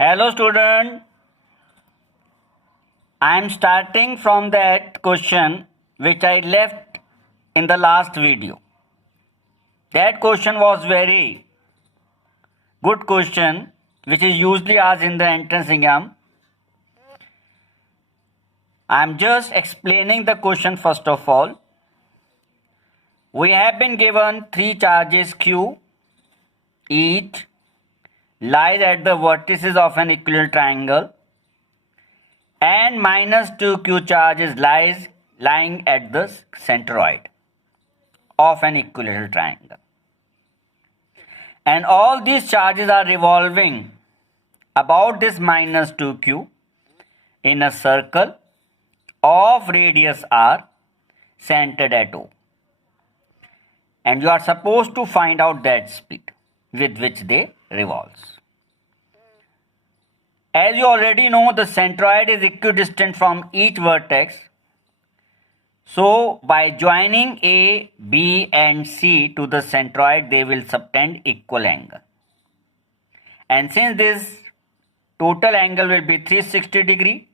Hello student, I am starting from that question which I left in the last video. That question was very good question which is usually asked in the entrance exam. I am just explaining the question first of all. We have been given three charges Q, each lies at the vertices of an equilateral triangle, and minus 2q charge is lying at the centroid of an equilateral triangle. And all these charges are revolving about this minus 2q in a circle of radius r centered at O. And you are supposed to find out that speed with which they revolves. As you already know, the centroid is equidistant from each vertex. So, by joining A, B and C to the centroid, they will subtend equal angle. And since this total angle will be 360 degree,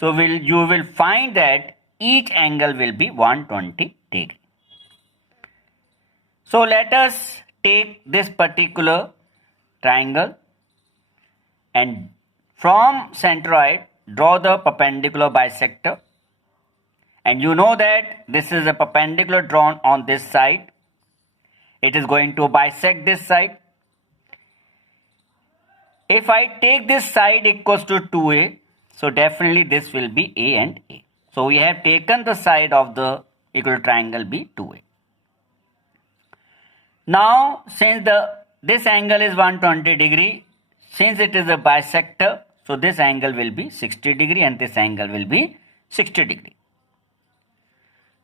so you will find that each angle will be 120 degree. So, let us take this particular triangle and from centroid draw the perpendicular bisector, and you know that this is a perpendicular drawn on this side. It is going to bisect this side. If I take this side equals to 2a, so definitely this will be a and a. So we have taken the side of the equilateral triangle be 2a. Now since this angle is 120 degree, since it is a bisector, so this angle will be 60 degree and this angle will be 60 degree.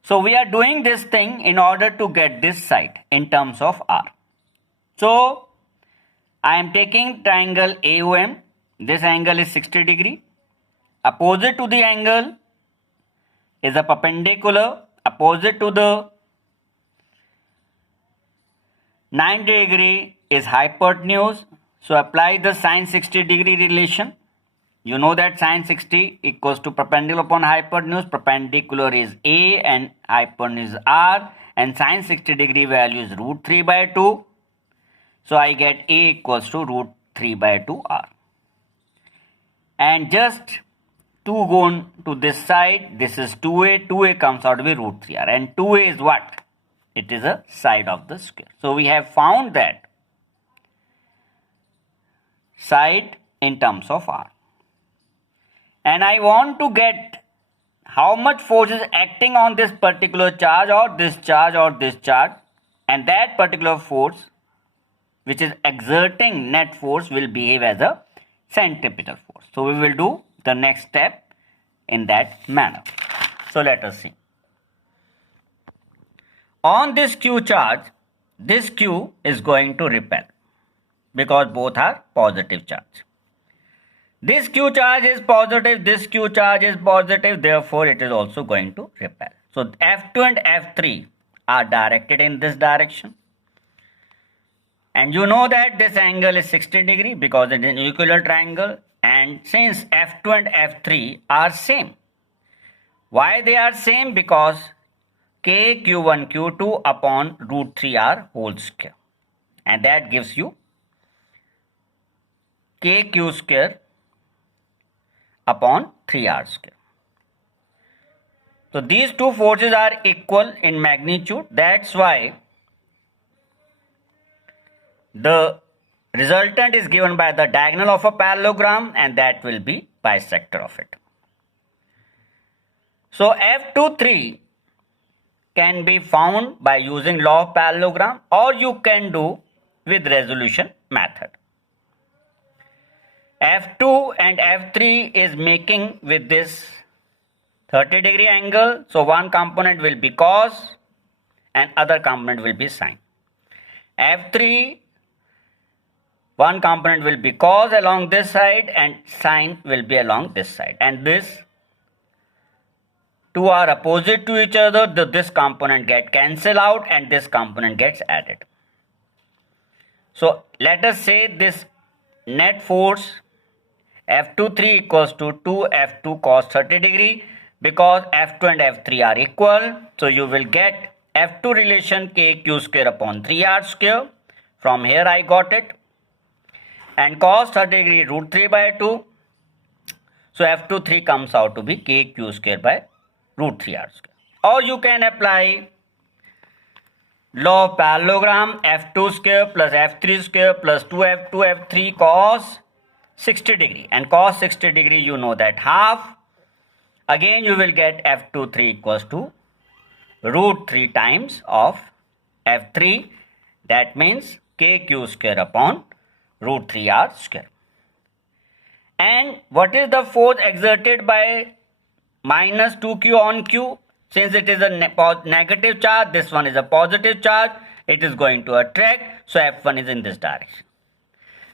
So we are doing this thing in order to get this side in terms of r. So I am taking triangle AOM. This angle is 60 degree. Opposite to the angle is a perpendicular. Opposite to the 90 degree is hypotenuse. So apply the sine 60 degree relation. You know that sine 60 equals to perpendicular upon hypotenuse. Perpendicular is A and hypotenuse is R, and sine 60 degree value is root 3 by 2. So I get A equals to root 3 by 2 R. And just 2 go on to this side. This is 2A. 2A comes out to be root 3R. And 2A is what? It is a side of the square. So we have found that side in terms of R. And I want to get how much force is acting on this particular charge or this charge or this charge, and that particular force which is exerting net force will behave as a centripetal force. So we will do the next step in that manner. So let us see. On this Q charge, this Q is going to repel because both are positive charge. This Q charge is positive, this Q charge is positive, therefore it is also going to repel. So F2 and F3 are directed in this direction. And you know that this angle is 60 degree because it is an equilateral triangle, and since F2 and F3 are same. Why they are same? Because K Q1 Q2 upon root 3R whole square, and that gives you KQ square upon 3R square. So these two forces are equal in magnitude. That's why the resultant is given by the diagonal of a parallelogram, and that will be bisector of it. So F23 can be found by using law of parallelogram, or you can do with resolution method. F2 and F3 is making with this 30 degree angle. So one component will be cos and other component will be sine. F3, one component will be cos along this side and sine will be along this side. And this two are opposite to each other. This component get cancelled out and this component gets added. So let us say this net force F23 equals to 2F2 cos 30 degree because F2 and F3 are equal. So you will get F2 relation KQ square upon 3R square. From here I got it. And cos 30 degree root 3 by 2. So F23 comes out to be KQ square by root 3R square. Or you can apply law of parallelogram, F2 square plus F3 square plus 2F2 F3 cos 60 degree. And cos 60 degree you know that half. Again you will get F23 equals to root 3 times of F3. That means KQ square upon root 3R square. And what is the force exerted by minus 2Q on Q? Since it is a negative charge, this one is a positive charge. It is going to attract. So F1 is in this direction.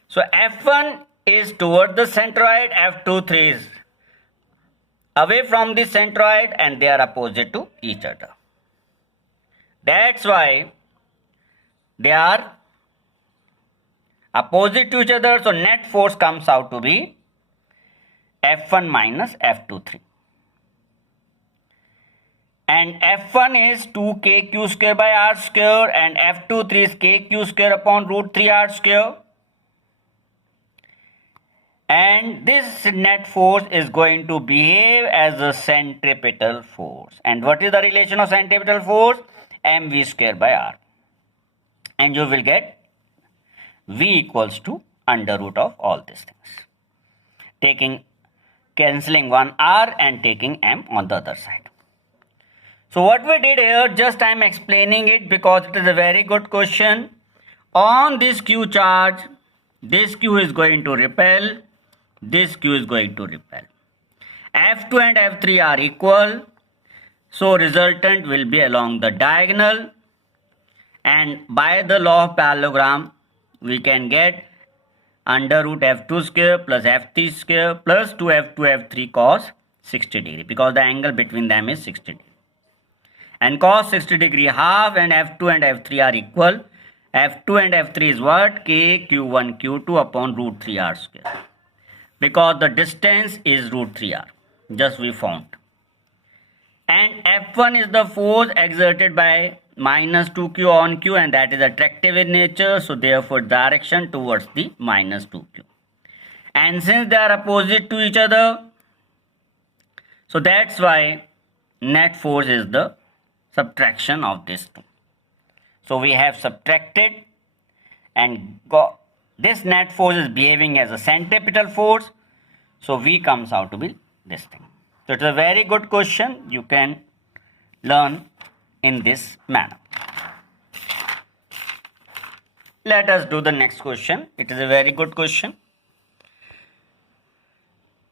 So F1 is toward the centroid. F23 is away from the centroid and they are opposite to each other. That's why they are opposite to each other. So net force comes out to be F1 minus F23. And F1 is 2KQ square by R square and F23 is KQ square upon root 3R square. And this net force is going to behave as a centripetal force. And what is the relation of centripetal force? mv square by R. And you will get V equals to under root of all these things. Cancelling one R and taking M on the other side. So what we did here, just I am explaining it because it is a very good question. On this Q charge, this Q is going to repel, this Q is going to repel. F2 and F3 are equal, so resultant will be along the diagonal, and by the law of parallelogram, we can get under root F2 square plus F3 square plus 2F2 F3 cos 60 degree because the angle between them is 60 degree. And cos 60 degree half and F2 and F3 are equal. F2 and F3 is what? K Q1 Q2 upon root 3R square. Because the distance is root 3R. Just we found. And F1 is the force exerted by minus 2Q on Q and that is attractive in nature. So therefore direction towards the minus 2Q. And since they are opposite to each other, so that's why net force is the subtraction of these two. So we have subtracted and this net force is behaving as a centripetal force. So V comes out to be this thing. So it's a very good question. You can learn in this manner. Let us do the next question. It is a very good question.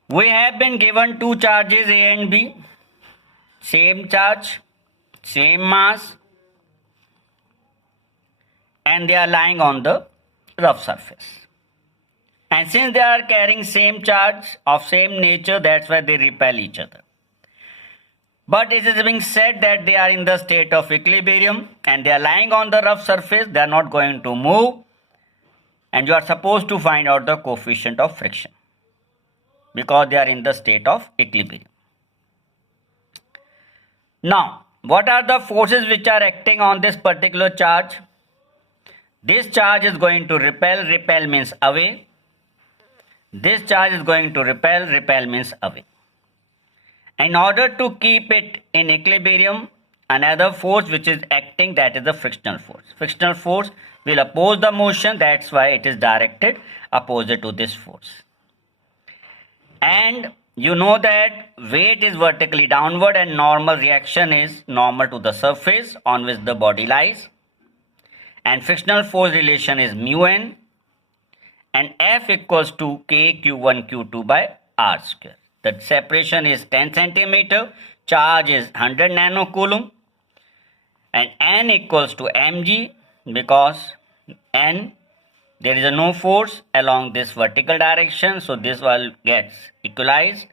We have been given two charges A and B. Same charge, same mass, and they are lying on the rough surface. And since they are carrying same charge of same nature, that's why they repel each other. But it is being said that they are in the state of equilibrium and they are lying on the rough surface. They are not going to move. And you are supposed to find out the coefficient of friction because they are in the state of equilibrium. Now, what are the forces which are acting on this particular charge? This charge is going to repel. Repel means away. This charge is going to repel. Repel means away. In order to keep it in equilibrium, another force which is acting, that is the frictional force. Frictional force will oppose the motion. That's why it is directed opposite to this force. And you know that weight is vertically downward and normal reaction is normal to the surface on which the body lies. And frictional force relation is mu n. And F equals to K Q1 Q2 by R square. The separation is 10 centimeter. Charge is 100 nanocoulomb. And N equals to mg because N, there is no force along this vertical direction. So this will gets equalized.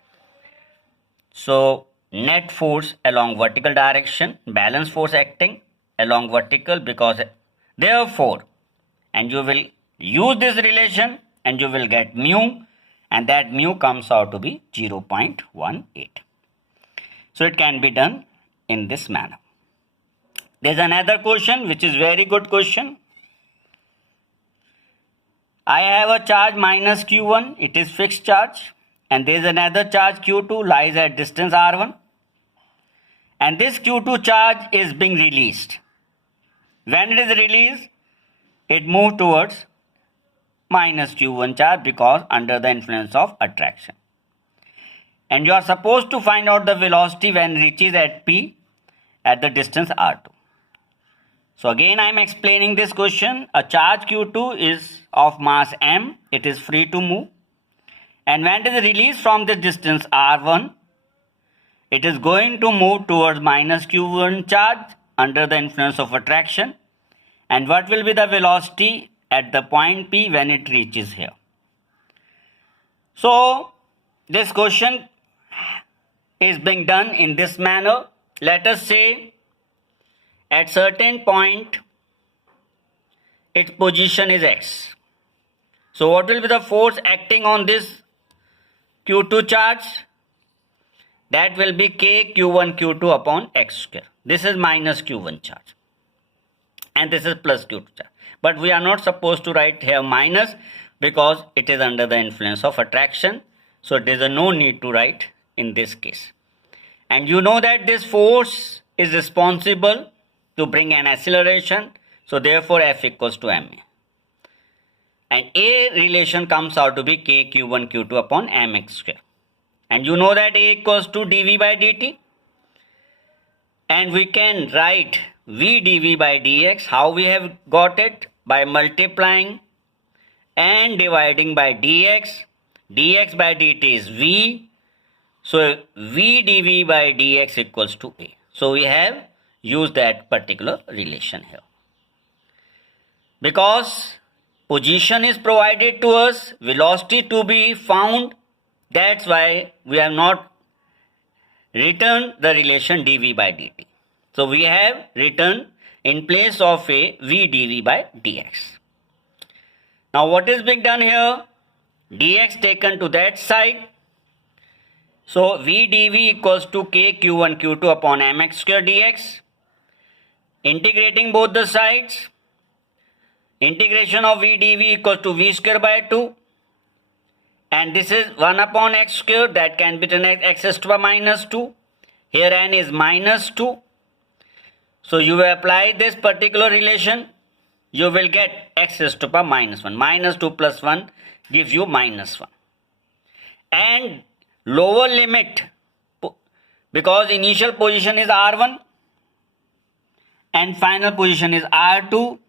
So net force along vertical direction, balance force acting along vertical because therefore, and you will use this relation and you will get mu and that mu comes out to be 0.18. So it can be done in this manner. There's another question which is very good question. I have a charge minus q1, it is fixed charge, and there is another charge q2 lies at distance r1, and this q2 charge is being released. When it is released, it moves towards minus q1 charge because under the influence of attraction. And you are supposed to find out the velocity when it reaches at p at the distance r2. So again I am explaining this question. A charge q2 is of mass m, it is free to move, and when it is released from the distance r1, it is going to move towards minus q1 charge under the influence of attraction. And what will be the velocity at the point p when it reaches here? So this question is being done in this manner. Let us say at certain point its position is x. So what will be the force acting on this q2 charge? That will be k q1 q2 upon x square. This is minus q1 charge and this is plus q2 charge. But we are not supposed to write here minus because it is under the influence of attraction. So there is no need to write in this case. And you know that this force is responsible to bring an acceleration. So therefore F equals to ma. And A relation comes out to be k q1 q2 upon mx square. And you know that A equals to dv by dt. And we can write v dv by dx. How we have got it? By multiplying and dividing by dx. Dx by dt is v. So v dv by dx equals to A. So we have used that particular relation here. Because position is provided to us, velocity to be found, that's why we have not written the relation dv by dt. So we have written in place of a v dv by dx. Now what is being done here? Dx taken to that side. So v dv equals to k q1 q2 upon mx square dx. Integrating both the sides. Integration of v dv equals to v square by 2. And this is 1 upon x square, that can be written as x is to the power minus 2. Here n is minus 2. So you will apply this particular relation. You will get x is to the power minus 1. Minus 2 plus 1 gives you minus 1. And lower limit, because initial position is r1 and final position is r2,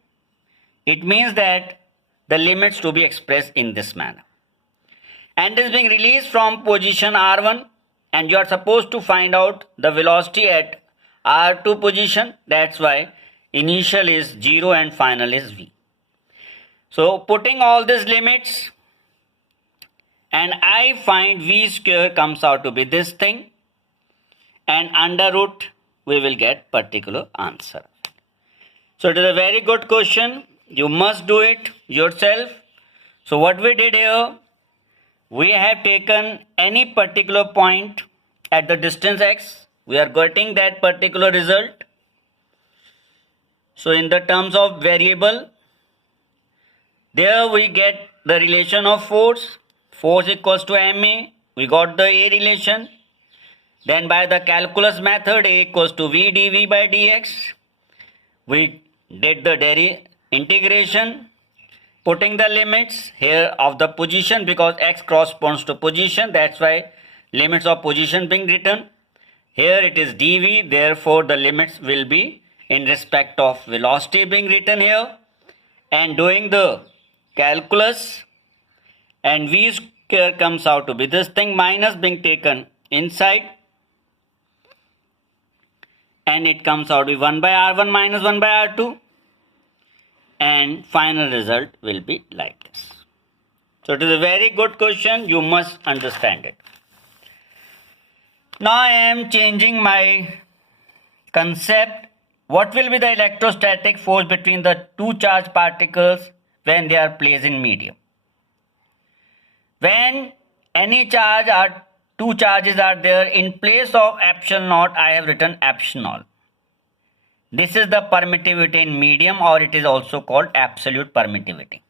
it means that the limits to be expressed in this manner. And is being released from position r1, and you are supposed to find out the velocity at r2 position. That's why initial is 0 and final is v. So putting all these limits, and I find v square comes out to be this thing, and under root we will get particular answer. So it is a very good question. You must do it yourself. So what we did here, we have taken any particular point at the distance x. We are getting that particular result. So in the terms of variable, there we get the relation of force. Force equals to ma. We got the A relation. Then by the calculus method, A equals to v dv by dx. We did the integration, putting the limits here of the position, because x corresponds to position. That's why limits of position being written. Here it is dv, therefore the limits will be in respect of velocity being written here. And doing the calculus, and v square comes out to be this thing, minus being taken inside, and it comes out to be 1 by r1 minus 1 by r2, and final result will be like this. So it is a very good question, you must understand it. Now I am changing my concept. What will be the electrostatic force between the two charged particles when they are placed in medium? When any charge or two charges are there, in place of epsilon naught I have written epsilon. This is the permittivity in medium, or it is also called absolute permittivity.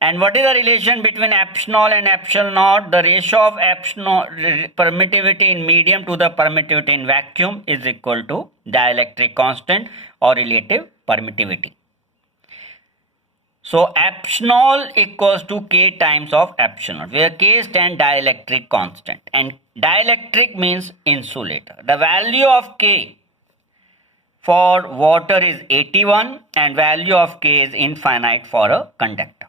And what is the relation between epsilon and epsilon naught? The ratio of epsilon permittivity in medium to the permittivity in vacuum is equal to dielectric constant or relative permittivity. So epsilon equals to K times of epsilon, where K stands dielectric constant, and dielectric means insulator. The value of K for water is 81 and value of K is infinite for a conductor.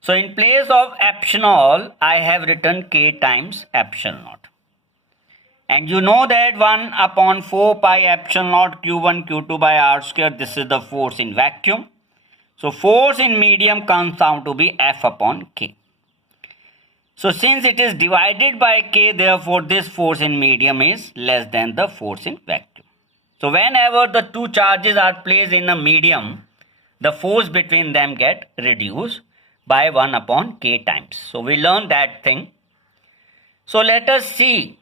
So in place of epsilon, I have written K times epsilon naught. And you know that 1 upon 4 pi epsilon naught Q1 Q2 by R square, this is the force in vacuum. So force in medium comes down to be F upon K. So since it is divided by K, therefore this force in medium is less than the force in vacuum. So whenever the two charges are placed in a medium, the force between them get reduced by 1 upon K times. So we learned that thing. So let us see,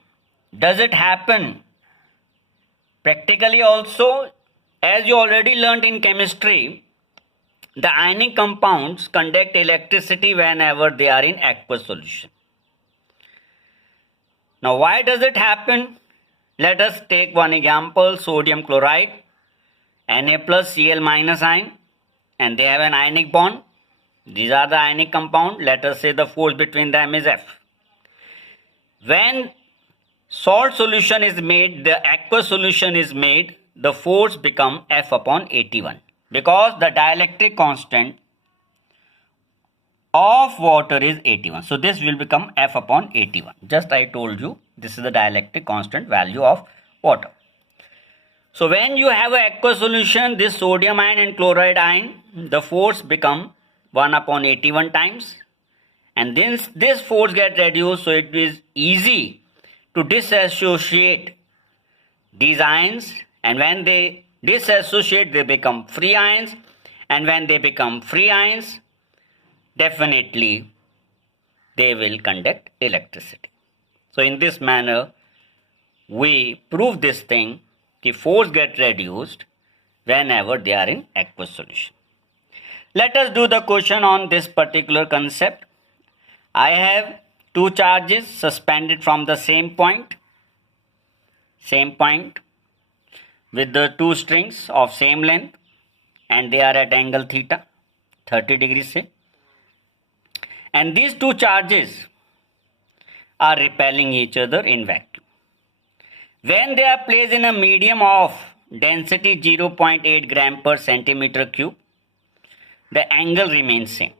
does it happen practically also? As you already learned in chemistry, the ionic compounds conduct electricity whenever they are in aqueous solution. Now why does it happen? Let us take one example, sodium chloride, Na plus Cl minus ion, and they have an ionic bond. These are the ionic compound. Let us say the force between them is F. When salt solution is made, the aqueous solution is made, the force become F upon 81. Because the dielectric constant of water is 81. So this will become F upon 81. Just I told you, this is the dielectric constant value of water. So when you have an aqueous solution, this sodium ion and chloride ion, the force become 1 upon 81 times, and then this force get reduced, so it is easy to disassociate these ions, and when they disassociate they become free ions, and when they become free ions, definitely they will conduct electricity. So in this manner we prove this thing, the force get reduced whenever they are in aqueous solution. Let us do the question on this particular concept. I have two charges suspended from the same point with the two strings of same length, and they are at angle theta, 30 degrees say. And these two charges are repelling each other in vacuum. When they are placed in a medium of density 0.8 gram per centimeter cube, the angle remains same,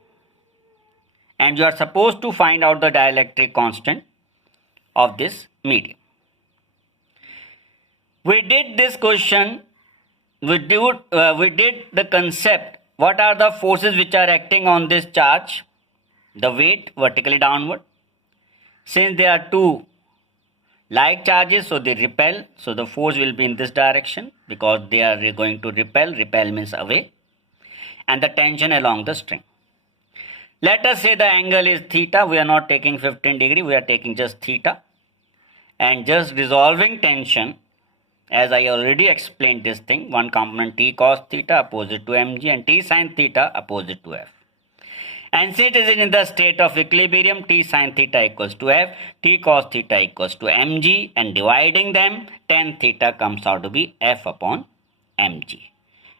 and you are supposed to find out the dielectric constant of this medium. We did this question, we did the concept, what are the forces which are acting on this charge? The weight vertically downward. Since they are two like charges, so they repel, so the force will be in this direction because they are going to repel means away, and the tension along the string. Let us say the angle is theta. We are not taking 15 degree, we are taking just theta, and just resolving tension, as I already explained this thing, one component T cos theta opposite to mg and T sin theta opposite to F. And since it is in the state of equilibrium, T sin theta equals to F, T cos theta equals to mg, and dividing them, tan theta comes out to be F upon mg.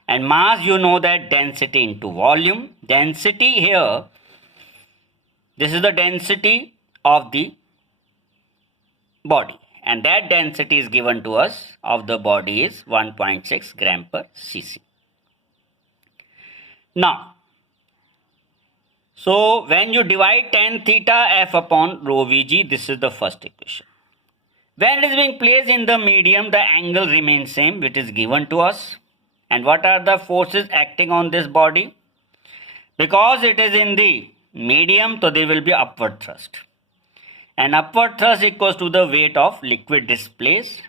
And mass, you know that density into volume. Density here, this is the density of the body, and that density is given to us of the body is 1.6 gram per cc. Now, so when you divide tan theta F upon rho Vg, this is the first equation. When it is being placed in the medium, the angle remains same, which is given to us. And what are the forces acting on this body? Because it is in the medium, so there will be upward thrust. And upward thrust equals to the weight of liquid displaced.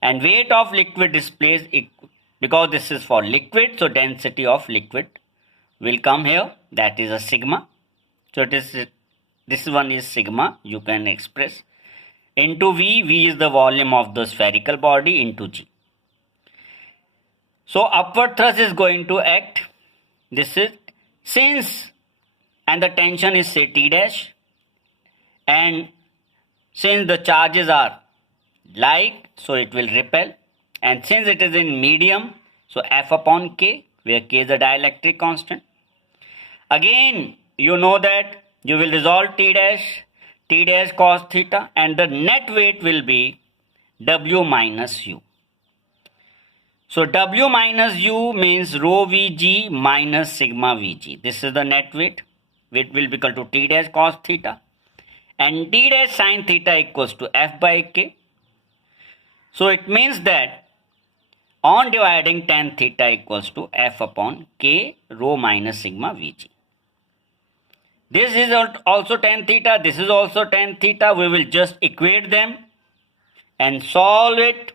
And weight of liquid displaced, because this is for liquid, so density of liquid will come here, that is a sigma. So it is this one is sigma, you can express, into V is the volume of the spherical body, into G. So upward thrust is going to act, this is, since, and the tension is say T dash, and since the charges are like, so it will repel, and since it is in medium, so F upon K, where K is the dielectric constant. Again, you know that you will resolve T dash cos theta, and the net weight will be W minus U. So W minus U means rho Vg minus sigma Vg. This is the net weight. Weight will be equal to T dash cos theta. And T dash sin theta equals to F by K. So it means that on dividing tan theta equals to F upon K rho minus sigma Vg. This is also tan theta. This is also tan theta. We will just equate them and solve it.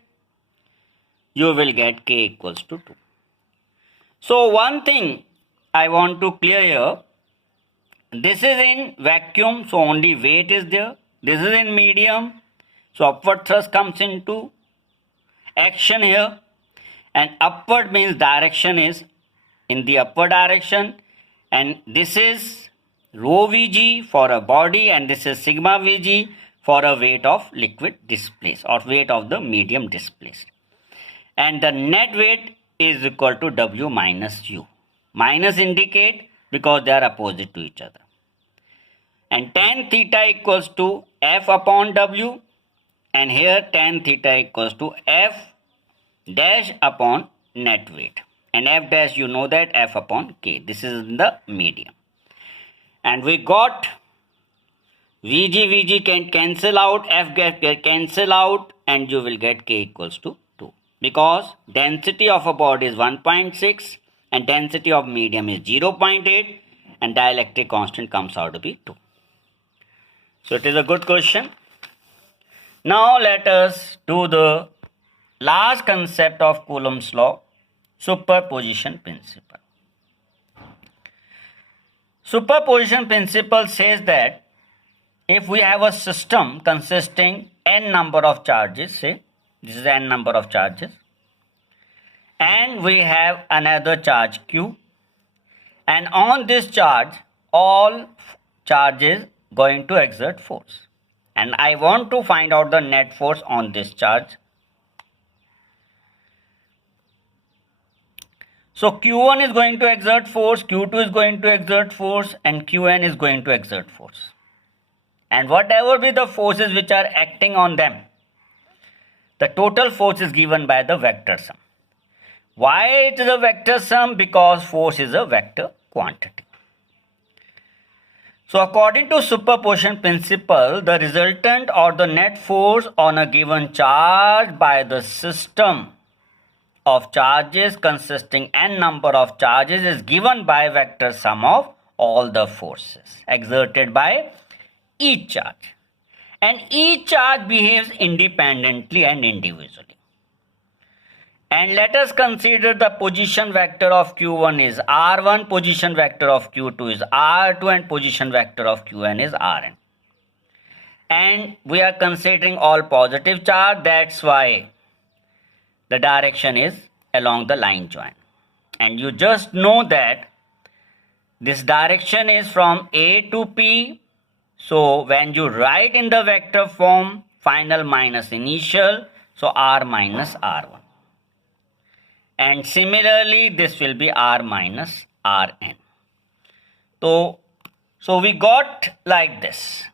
You will get K equals to 2. So one thing I want to clear here. This is in vacuum, so only weight is there. This is in medium, so upward thrust comes into action here. And upward means direction is in the upward direction. And this is rho Vg for a body, and this is sigma Vg for a weight of liquid displaced or weight of the medium displaced. And the net weight is equal to W minus U. Minus indicate because they are opposite to each other. And tan theta equals to F upon W, and here tan theta equals to F dash upon net weight. And F dash, you know that, F upon K. This is in the medium. And we got Vg can cancel out, F can cancel out, and you will get K equals to 2. Because density of a body is 1.6 and density of medium is 0.8, and dielectric constant comes out to be 2. So it is a good question. Now let us do the last concept of Coulomb's law, superposition principle. Superposition principle says that if we have a system consisting n number of charges, say this is n number of charges, and we have another charge Q, and on this charge all charges going to exert force, and I want to find out the net force on this charge. So Q1 is going to exert force, Q2 is going to exert force, and Qn is going to exert force. And whatever be the forces which are acting on them, the total force is given by the vector sum. Why it is a vector sum? Because force is a vector quantity. So according to superposition principle, the resultant or the net force on a given charge by the system of charges consisting n number of charges is given by vector sum of all the forces exerted by each charge. And each charge behaves independently and individually. And let us consider the position vector of Q1 is R1, position vector of Q2 is R2, and position vector of Qn is Rn. And we are considering all positive charge, that's why the direction is along the line joint. And you just know that this direction is from A to P. So when you write in the vector form, final minus initial, so R minus R1. And similarly, this will be R minus Rn. So we got like this.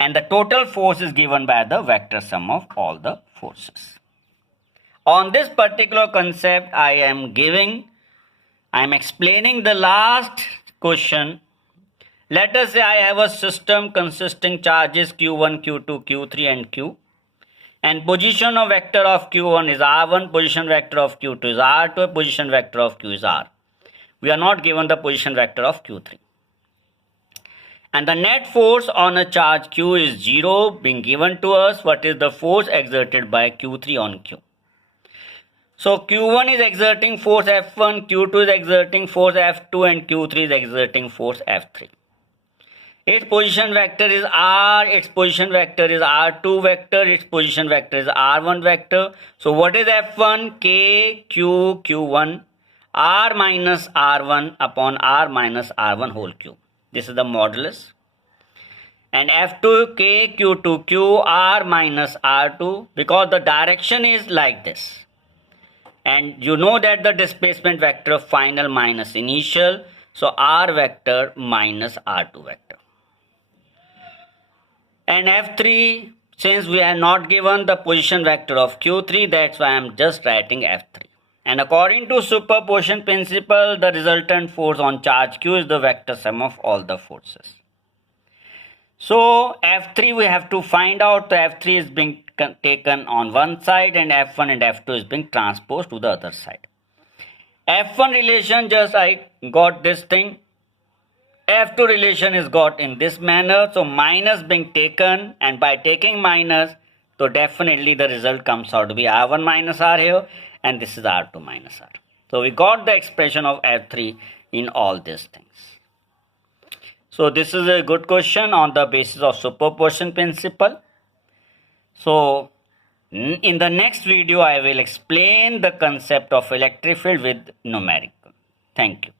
And the total force is given by the vector sum of all the forces. On this particular concept, I am explaining the last question. Let us say I have a system consisting charges Q1, Q2, Q3 and Q. And position of vector of Q1 is R1, position vector of Q2 is R2, position vector of Q is R. We are not given the position vector of Q3. And the net force on a charge Q is 0 being given to us. What is the force exerted by Q3 on Q? So Q1 is exerting force F1, Q2 is exerting force F2, and Q3 is exerting force F3. its position vector is R, its position vector is R2 vector, its position vector is R1 vector. So what is F1? K, Q, Q1, R minus R1 upon R minus R1 whole cube. This is the modulus. And F2, K, Q2, Q, R minus R2, because the direction is like this. And you know that the displacement vector of final minus initial. So R vector minus R2 vector. And F3, since we have not given the position vector of Q3, that's why I am just writing F3. And according to superposition principle, the resultant force on charge Q is the vector sum of all the forces. So F3 we have to find out. The F3 is being taken on one side and F1 and F2 is being transposed to the other side. F1 relation, just I got this thing. F2 relation is got in this manner. So minus being taken, and by taking minus, so definitely the result comes out to be R1 minus R here, and this is R2 minus R. So we got the expression of F3 in all these things. So this is a good question on the basis of superposition principle. So in the next video, I will explain the concept of electric field with numerical. Thank you.